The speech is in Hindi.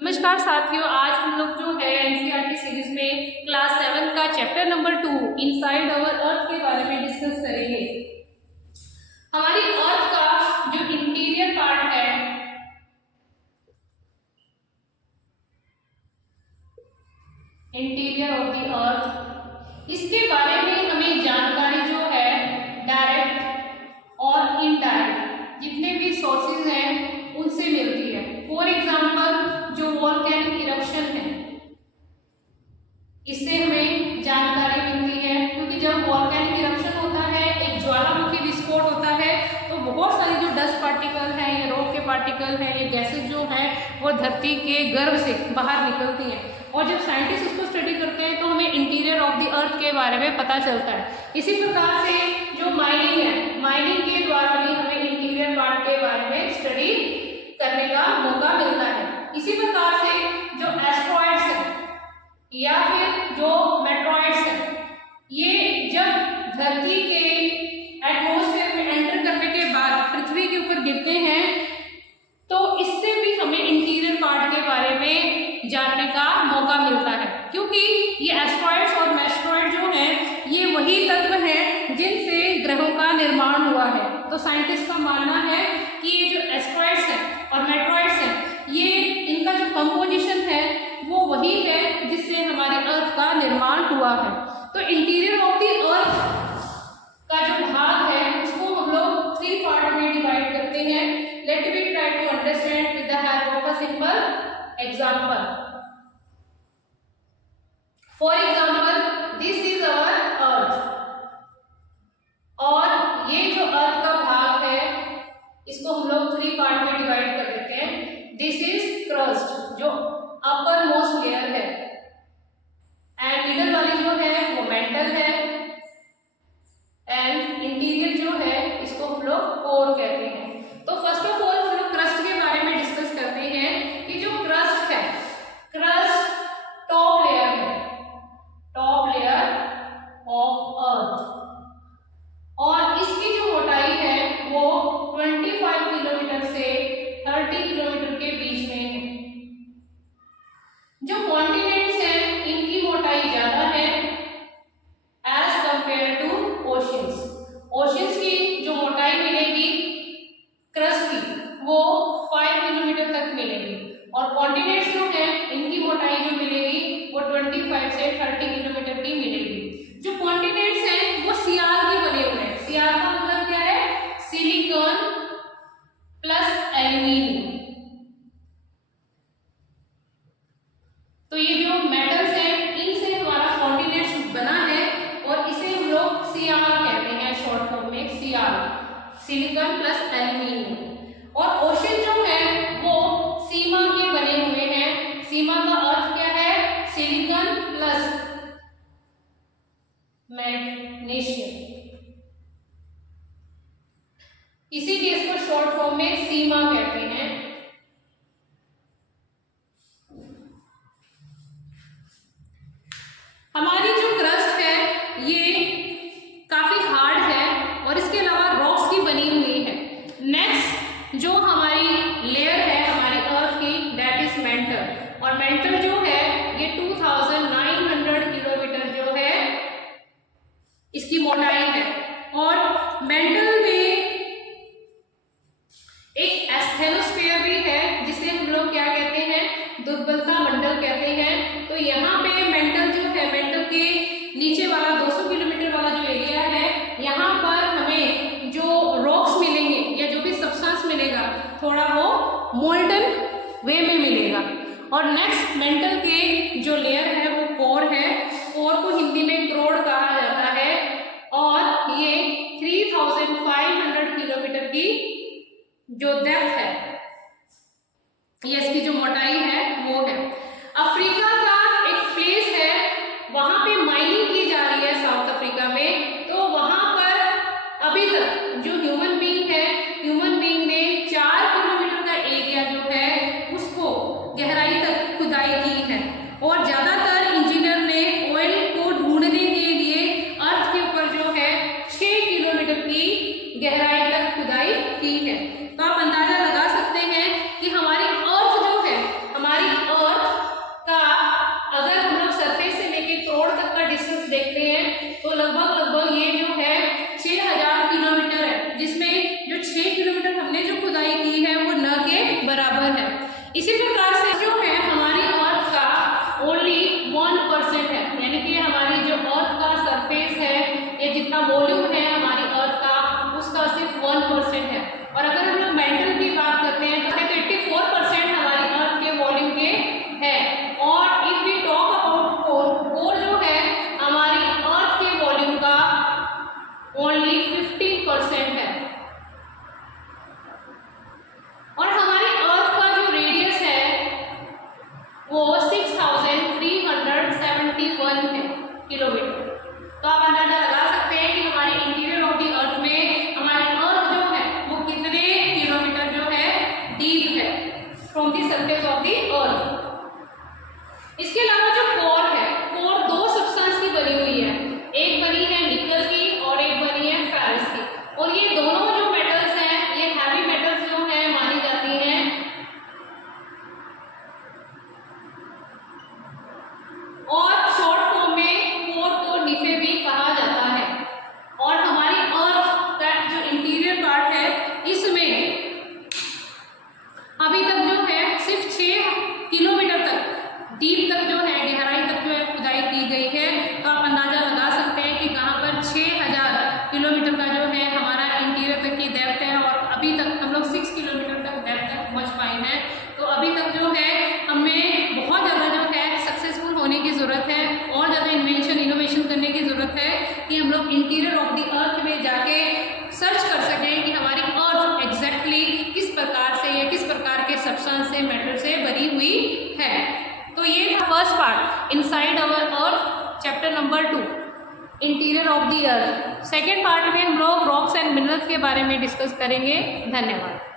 नमस्कार साथियों, आज हम लोग जो है एनसीईआरटी सीरीज में क्लास 7 का चैप्टर नंबर 2 इनसाइड अवर अर्थ के बारे में डिस्कस करेंगे। हमारी अर्थ का जो इंटीरियर पार्ट है, इंटीरियर ऑफ द अर्थ, इसके बारे में हमें जानकारी जो है डायरेक्ट और इनडायरेक्ट जितने भी सोर्सेज हैं उनसे मिलती है। फॉर एग्जाम्पल जो वोल्केनिक इरप्शन है, इससे हमें जानकारी मिलती है, क्योंकि जब वोल्केनिक इरप्शन होता है, एक ज्वालामुखी विस्फोट होता है, तो बहुत सारी जो डस्ट पार्टिकल हैं या रॉक के पार्टिकल हैं, ये गैसेज जो हैं वो धरती के गर्भ से बाहर निकलती हैं, और जब साइंटिस्ट उसको स्टडी करते हैं तो हमें इंटीरियर ऑफ द अर्थ के बारे में पता चलता है। इसी प्रकार से जो माइनिंग है, माइनिंग के द्वारा भी हमें इंटीरियर पार्ट के बारे में स्टडी करने का मौका मिलता है। इसी प्रकार से जो एस्ट्रॉइड्स है या फिर जो मेट्रॉइड्स है, ये जब धरती के एटमॉस्फेयर में एंटर करने के बाद पृथ्वी के ऊपर गिरते हैं, तो इससे भी हमें इंटीरियर पार्ट के बारे में जानने का मौका मिलता है, क्योंकि ये एस्ट्रॉइड्स और मेट्रॉइड जो हैं ये वही तत्व हैं जिनसे ग्रहों का निर्माण हुआ है। तो साइंटिस्ट का मानना है कि ये जो एस्ट्रॉइड्स हैं और मेट्रॉइड्स हैं, ये इनका जो कंपोजिशन है वो वही है जिससे हमारे अर्थ का निर्माण हुआ है। तो इंटीरियर ऑफ द अर्थ का जो भाग है उसको हम लोग 3 पार्ट में डिवाइड करते हैं। Let me try to understand with the help of a simple example. For example, this is our earth, और ये जो अर्थ का भाग है इसको हम लोग 3 पार्ट में डिवाइड कर देते हैं। दिस इज क्रस्ट, जो अपर मोस्ट लेयर है, एंड मिडल वाली जो है वो मेंटल है, एंड इंटीरियर जो है इसको हम लोग कोर कहते हैं। तो फर्स्ट ऑफ ऑल हम लोग क्रस्ट के बारे में डिस्कस करते हैं कि जो क्रस्ट है, क्रस्ट टॉप लेयर है, टॉप लेयर ऑफ अर्थ, और इसकी जो मोटाई है वो 25 किलोमीटर से 30 किलोमीटर के बीच में है। जो कॉन्टिनेंट्स हैं इनकी मोटाई ज्यादा है as compare to oceans. Oceans की जो मोटाई मिलेगी क्रस्ट की वो 5 किलोमीटर तक मिलेगी, और कॉन्टिनेंट्स जो हैं इनकी मोटाई जो मिलेगी वो 25 से 30 किलोमीटर की मिलेगी। जो कॉन्टिनेंट्स हैं वो सियार के बने हुए हैं। सियार का मतलब क्या है? Silicon plus aluminium. तो ये जो मेटल्स हैं इनसे हमारा कॉन्टिनेंट्स बना है, और इसे हम लोग सीआर कहते हैं, शॉर्ट फॉर्म में सीआर, सिलिकॉन प्लस एल्यूमिनियम। और ओशन जो है वो सीमा के बने हुए हैं। सीमा का अर्थ क्या है? सिलिकॉन प्लस मैग्नीशियम, इसीलिए इसको शॉर्ट फॉर्म में सीमा कहते हैं। हमारी जो क्रस्ट है ये काफी हार्ड है और इसके अलावा रॉक्स की बनी हुई है। नेक्स्ट जो हमारी लेयर है हमारी अर्थ की, दैट इज मेंटल, और मेंटल जो है ये 2900 किलोमीटर जो है इसकी मोटाई है। और मेंटल में एक एस्थेनोस्फीयर भी है जिसे हम लोग क्या कहते हैं? दुर्बलता मंडल कहते हैं। तो यहाँ पे मेंटल जो है, मेंटल के नीचे वाला 200 किलोमीटर वाला जो एरिया है, यहाँ पर हमें जो रॉक्स मिलेंगे या जो भी सब्सटेंस मिलेगा थोड़ा वो मोल्टन वे में मिलेगा। और नेक्स्ट मेंटल के जो लेयर है वो कोर है। कोर को हिंदी में क्रोड कहा जाता है, और ये 3500 किलोमीटर की जो डेप्थ है, ये इसकी जो मोटाई है वो है। अफ्रीका का एक प्लेस है, वहां पे माइनिंग की जा रही है साउथ अफ्रीका में। तो वहां पर अभी तक जो ह्यूमन बीइंग है, ह्यूमन बीइंग ने 4 किलोमीटर का एरिया जो है उसको गहराई तक खुदाई की है, और ज्यादातर इंजीनियर ने ऑयल को ढूंढने के लिए अर्थ के ऊपर जो है 6 किलोमीटर की गहराई तक खुदाई की है। तो आप अंदाजा लगा सकते हैं कि हमारी अर्थ जो है, हमारी जितना वॉल्यूम है हमारी अर्थ का उसका सिर्फ 1% है। और अगर हम लोग मेंटल की बात करते हैं तो 84% हमारी अर्थ के वॉल्यूम के है। और if we talk about core जो है हमारी अर्थ के वॉल्यूम का ओनली 15% है। और हमारी अर्थ का जो रेडियस है वो 6371 है किलोमीटर। तो आप अंदाजा लगा सकते हैं कि हमारे इंटीरियर ऑफ द अर्थ में हमारी अर्थ जो है वो कितने किलोमीटर जो है डीप है from the surface of the earth. इसके अलावा जो कोर है, कोर दो सब्सटेंस की बनी हुई है, एक बनी है निकल की और एक बनी है फेरस की। और ये दोनों जो मेटल्स हैं ये हैवी मेटल्स जो है मानी जाती हैं। और शॉर्ट फॉर्म में कोर को निफे भी कहा जाता है। और हमारी अर्थ का जो इंटीरियर पार्ट है इसमें अभी तक जो है सिर्फ 6 किलोमीटर तक डीप तक जो है गहराई तक जो है खुदाई की गई है। तो आप अंदाजा लगा सकते हैं कि कहाँ पर 6000 किलोमीटर का जो है हमारा इंटीरियर तक की डेप्थ है। और अभी तक हम लोग 6 किलोमीटर तक डेप्थ तक पहुँच पाए हैं। तो अभी तक जो है हमें बहुत ज़्यादा जो है सक्सेसफुल होने की ज़रूरत है और ज़्यादा इनोवेशन करने की ज़रूरत है कि हम लोग इंटीरियर ऑफ द अर्थ में जाके सर्च कर सकें कि हमारी अर्थ एग्जैक्टली किस प्रकार से या किस प्रकार के सब्सटेंस से मेटल से बनी हुई है। तो ये था first part inside our earth chapter number 2 interior of the earth. Second part में हम लोग रॉक्स एंड मिनरल्स के बारे में डिस्कस करेंगे। धन्यवाद।